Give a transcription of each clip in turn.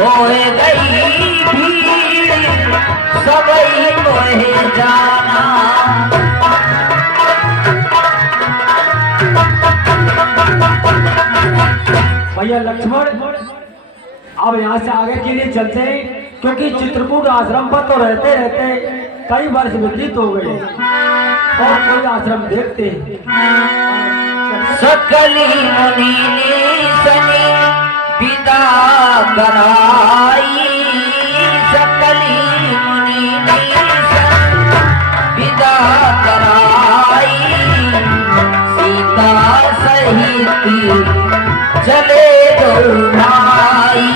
होए गई भीड़ सबई मोहे जाना। भैया लक्ष्मण अब यहाँ से आगे के लिए चलते हैं, क्योंकि चित्रकूट आश्रम पर तो रहते रहते कई वर्ष व्यतीत हो गए और कोई आश्रम देखते हैं। सकली मुनि सनी विदा कराई, सकली मुनि विदा कराई, सीता सहित चले दो भाई।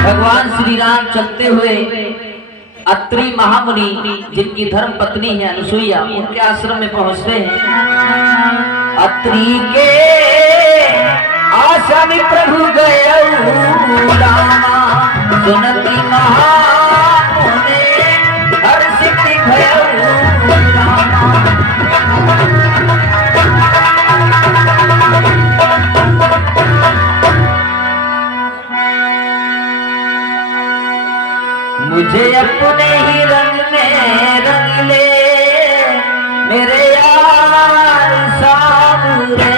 भगवान श्री राम चलते हुए अत्रि महामुनि जिनकी धर्म पत्नी है अनुसुईया, उनके आश्रम में पहुंचते हैं। अत्रि के आश्रम प्रभु गए रामा, सुनति महामुनि हर्षित भयउ रामा। मुझे अपने ही रंग में रंग ले मेरे यार सावरे।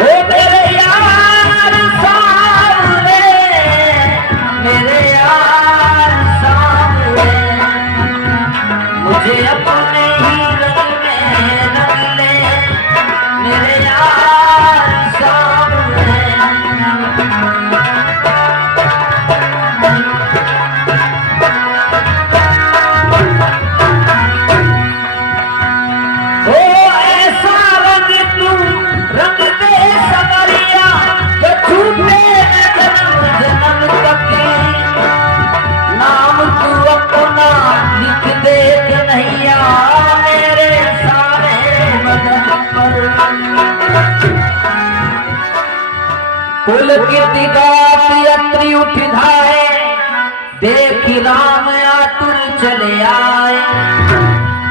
ओ मेरे यार सावरे, मेरे यार सावरे, मुझे अपने ही कुल कीर्ति गाती अत्रि उठ धाए, देखी राम आतुर चले आए।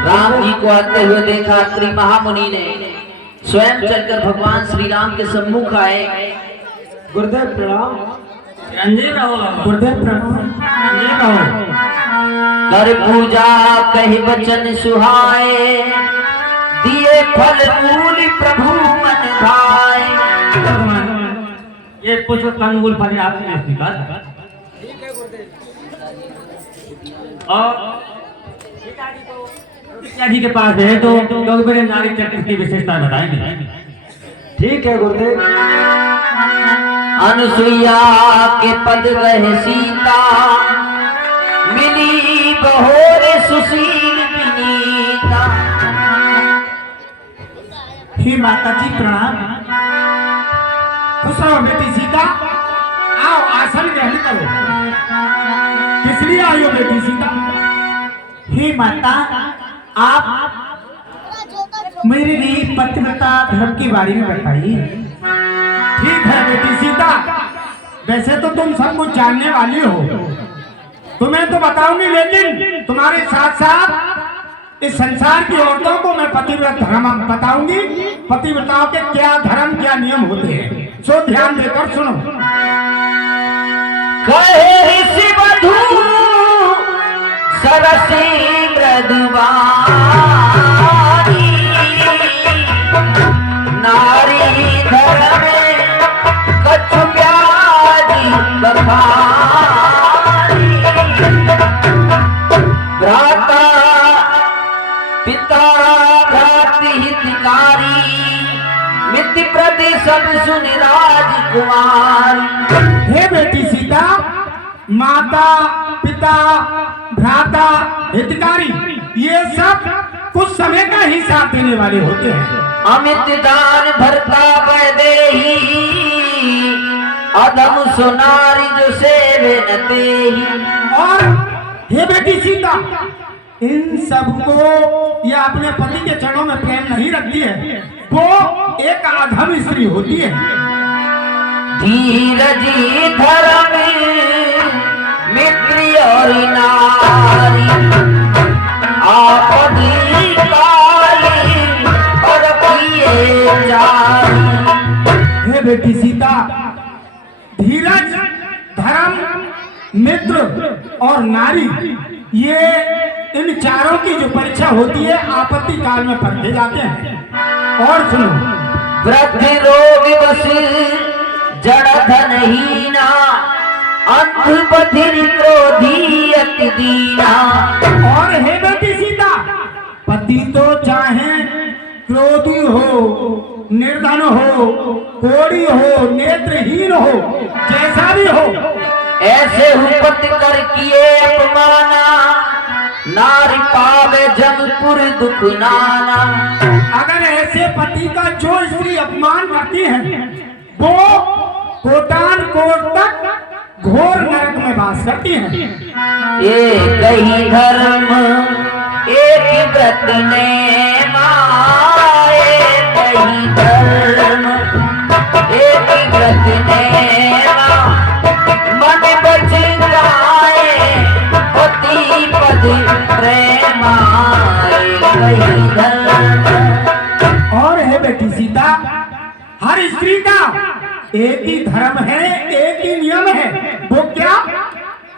राम जी को आते हुए देखा अत्रि महामुनि ने स्वयं चलकर भगवान श्री राम के सम्मुख आए। गुरुदेव प्रणाम। गुरुदेव प्रणाम। कर पूजा कही वचन सुहाए, दिए फल मूल प्रभु मन भाए। ये पुष्प कंगुल फल आपने स्वीकार। और सीता जी के पास है तो लोग मेरे नारी चक्र की विशेषता बताएंगे। ठीक है गुरुदेव। अनुसुईया के पद रहे सीता, मिली बहोर सुशील विनीता। ही माता जी प्रणाम। खुश रहो बेटी सीता, आओ आसन ग्रहण करो। किस लिए आई हो बेटी सीता? हे माता, आप मेरे लिए पतिव्रता धर्म के बारे में बताइए। ठीक है बेटी सीता, वैसे तो तुम सब कुछ जानने वाली हो, तुम्हें तो बताऊंगी, लेकिन तुम्हारे साथ साथ इस संसार की औरतों को मैं पतिव्रत धर्म बताऊंगी। पतिव्रताओं के क्या धर्म क्या नियम होते हैं, सो ध्यान देकर सुनो। कहे ऋषि वधू सरसी मृदुवानी, नारी धर्म कछु ब्याजी बखानी। भ्राता पिता भ्रातृ हितकारी, मित्र प्रति सब सुन राजकुमार। हे बेटी सीता, माता पिता भ्राता हितकारी ये सब कुछ समय का हिसाब देने वाले होते हैं। अमित दान भरता वैदेही, अधम सुनारी जो सेवे न तेही। और हे बेटी सीता, इन सबको या अपने पति के चरणों में प्रेम नहीं रखती है, वो एक अधम स्त्री होती है। धीरज धर्म मित्र और नारी आपदी काली और किए जारी। हे बेटी सीता, धीरज, धर्म, मित्र और नारी, ये इन चारों की जो परीक्षा होती है आपत्ति काल में परखे जाते हैं। और सुनो, वृद्ध रोग बस जड़ धनहीना अंध बधिर क्रोधी अति दीना। और हे बेटी सीता, पति तो चाहे क्रोधी हो, निर्धन हो, कोढ़ी हो, नेत्रहीन हो, जैसा भी हो, ऐसे हुपत कर किए अपमाना नारी पावे जमपुर दुख नाना। अगर ऐसे पति का जो स्त्री अपमान करती है, वो कोटान कोट तक घोर नरक में वास करती है। एक ही धर्म एक व्रत ने माए, कही धर्म एक व्रत ने मन बच जाए पति पद प्रेमाए, कही धर्म। और है बेटी सीता, हर स्त्री का एक ही धर्म है, एक ही नियम है। वो क्या?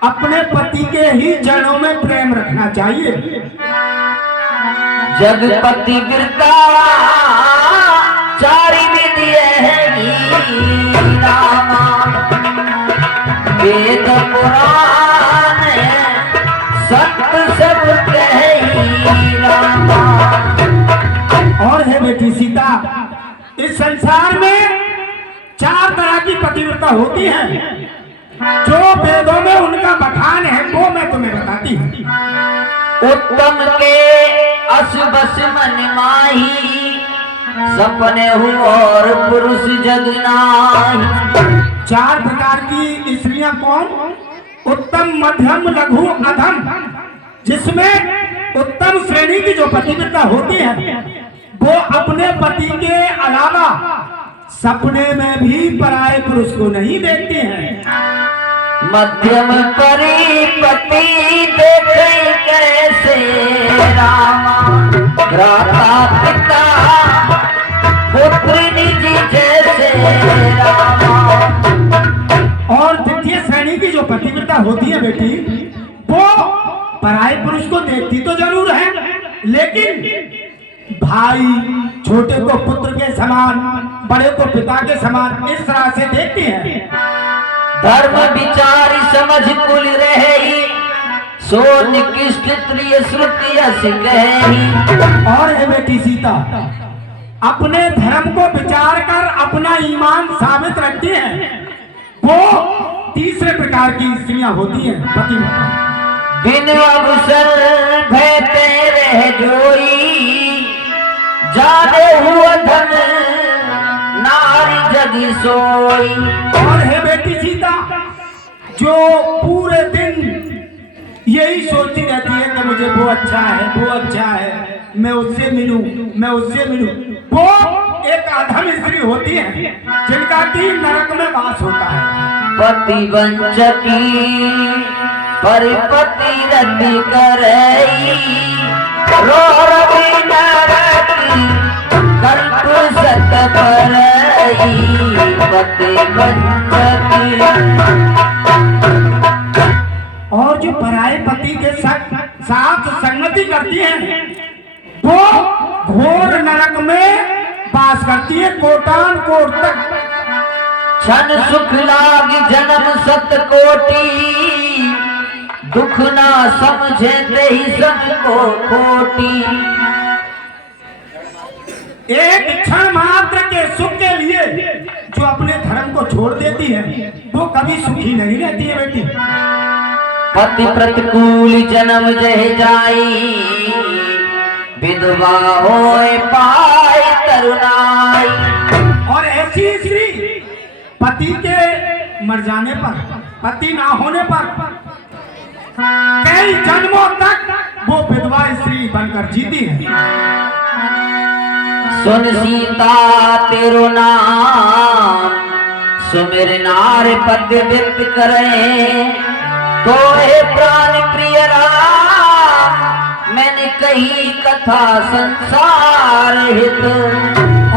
अपने पति के ही चरणों में प्रेम रखना चाहिए। जगपति बिरता चारि विधि रामा, वेद पुराण सत्य सब कही रामा। और है बेटी सीता, इस संसार में 4 तरह की पतिव्रता होती है। जो वेदों में उनका बखान है वो मैं तुम्हें बताती हूँ। उत्तम के अस बस मन माही, सपने हो और पुरुष जग नाही। 4 प्रकार की स्त्रियां कौन? उत्तम, मध्यम, लघु, अधम। जिसमें उत्तम श्रेणी की जो पतिव्रता होती है, वो अपने पति के अलावा सपने में भी पराये पुरुष को नहीं देखती हैं। मध्यम परिपति देखे कैसे रामा, भ्राता पिता पुत्र निजी जैसे रामा। और द्वितीय श्रेणी की जो पतिव्रता होती है बेटी, वो पराये पुरुष को देखती तो जरूर है, लेकिन भाई छोटे को पुत्र के समान, बड़े को पिता के समान, इस तरह से देखती है। धर्म विचारी समझ कुल रहे, सो निकृष्ट प्रिय श्रुति अस कही। और है बेटी सीता, अपने धर्म को विचार कर अपना ईमान साबित रखती है। वो तीसरे प्रकार की स्त्रियां होती हैं पतिव्रता। बिन अवसर भयते रह जोई, जाने हुआ धन नारी जगी सोई। और है बेटी सीता, जो पूरे दिन यही सोचती रहती है कि मुझे वो अच्छा है, वो अच्छा है, मैं उससे मिलूं, मैं उससे मिलूं, वो एक अधम स्त्री होती है जिनका कि नरक में वास होता है। पति वंचकी परिपति रति करई, रो रवि नरकी कल्प सत परई। पति वंचकी। और जो पराये पति के साथ संगति करती है, वो घोर नरक में वास करती है, कोटान कोट तक। क्षण सुख लागी जन्म सत कोटि, दुख ना समझे ही सब को खोटी। एक क्षण मात्र के सुख के लिए जो अपने धर्म को छोड़ देती है, वो कभी सुखी नहीं रहती है बेटी। पति प्रतिकूल जन्म जह जाई, विधवा होए पाई तरुणाई। और ऐसी स्त्री पति के मर जाने पर, पति ना होने पर कई जन्मों तक वो विधवा स्त्री बनकर जीती है। सुन सीता तेरो नाम, सुमिर नार पद व्यक्त करें, तो हे प्राण प्रिय राम, मैंने कही कथा संसार हित।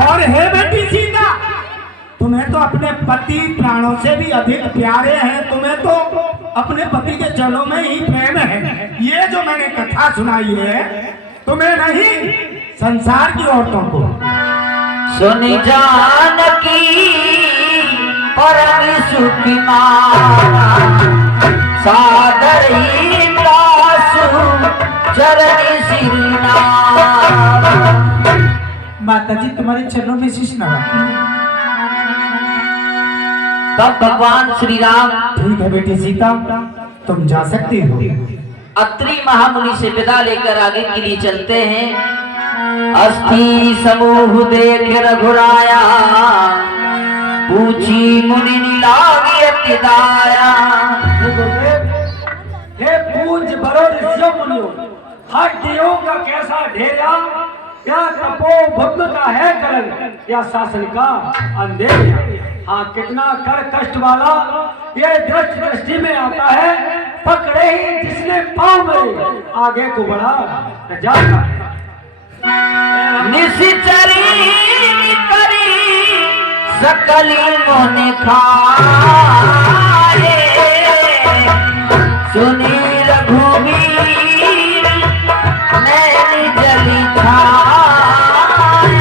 और हे बेटी सीता, तुम्हें तो अपने पति प्राणों से भी अधिक प्यारे हैं, तुम्हें तो अपने पति के चरणों में ही प्रेम है। ये जो मैंने कथा सुनाई है तुम्हें नहीं, संसार की औरतों को। सुन जानकी परम सुखी सादर ही दासु चरण श्री नाम। माता जी तुम्हारे चरणों में शीश नवा। तब भगवान श्री राम, ठीक है बेटी सीता, तुम जा सकती हो। अत्रि महामुनि से विदा लेकर आगे के लिए चलते हैं। अस्थि समूह देख रघुराया, पूछी मुनि लागी अति दाया। हे पूज्य बड़ो ऋषियों मुनियों, हड्डियों का कैसा ढेरा, या तपो भग्न का है कलंक, या शासन का अंधेरा। हाँ, कितना कर कष्ट वाला ये दृष्टि में आता है, पकड़े ही जिसने पाँव में आगे को बढ़ा न जाता। निश्चरी करी सकली मोने खाए, सुनी रघुवीर नैन जली छाए।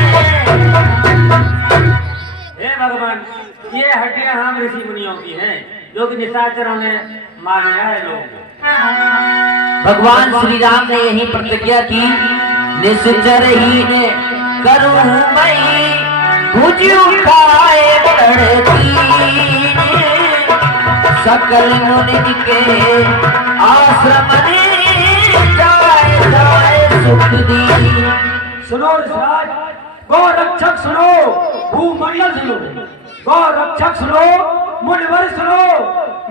हे भगवान, ये हड्डियां हम ऋषि मुनियों की हैं, जो कि निशाचरों ने मार दिया है लोग। भगवान श्री राम ने यही प्रतिज्ञा की, निश्चर ही ने करूं मैं भुज उठाए पड़ती, सकल मुनि के आश्रम जाए जाए सुख दी। सुनो ऋषिराज, गौ रक्षक सुनो, भूमंडल सुनो, गौ रक्षक सुनो, मुनिवर सुनो,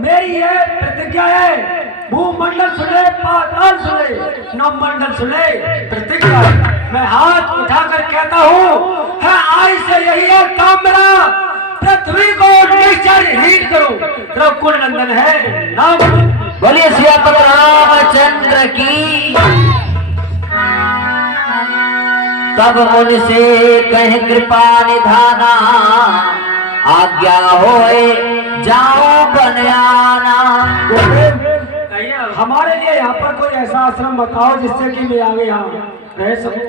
मेरी ये प्रतिज्ञा है। भूमंडल सुने, पाताल सुने, नवमंडल सुने, प्रतिज्ञा मैं हाथ उठाकर कहता हूँ, है आज से यही है काम मेरा, पृथ्वी को हीट करो। रघुकुल नंदन है नाम। बोलिए सियापति रामचंद्र की। तब मुनि से कह कृपा निधाना, आज्ञा होए जाओ बन आना। हमारे लिए यहाँ पर कोई ऐसा आश्रम बताओ जिससे कि मैं आगे यहाँ रह सकूं।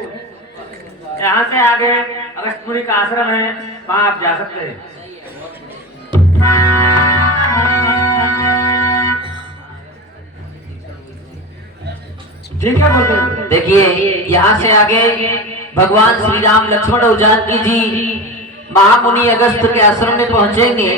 यहाँ से आगे अगस्त मुनि का आश्रम है, वहाँ आप जा सकते हैं। ठीक है बोलते। देखिए, यहाँ से आगे भगवान श्री राम, लक्ष्मण और जानकी जी महामुनि अगस्त के आश्रम में पहुंचेंगे।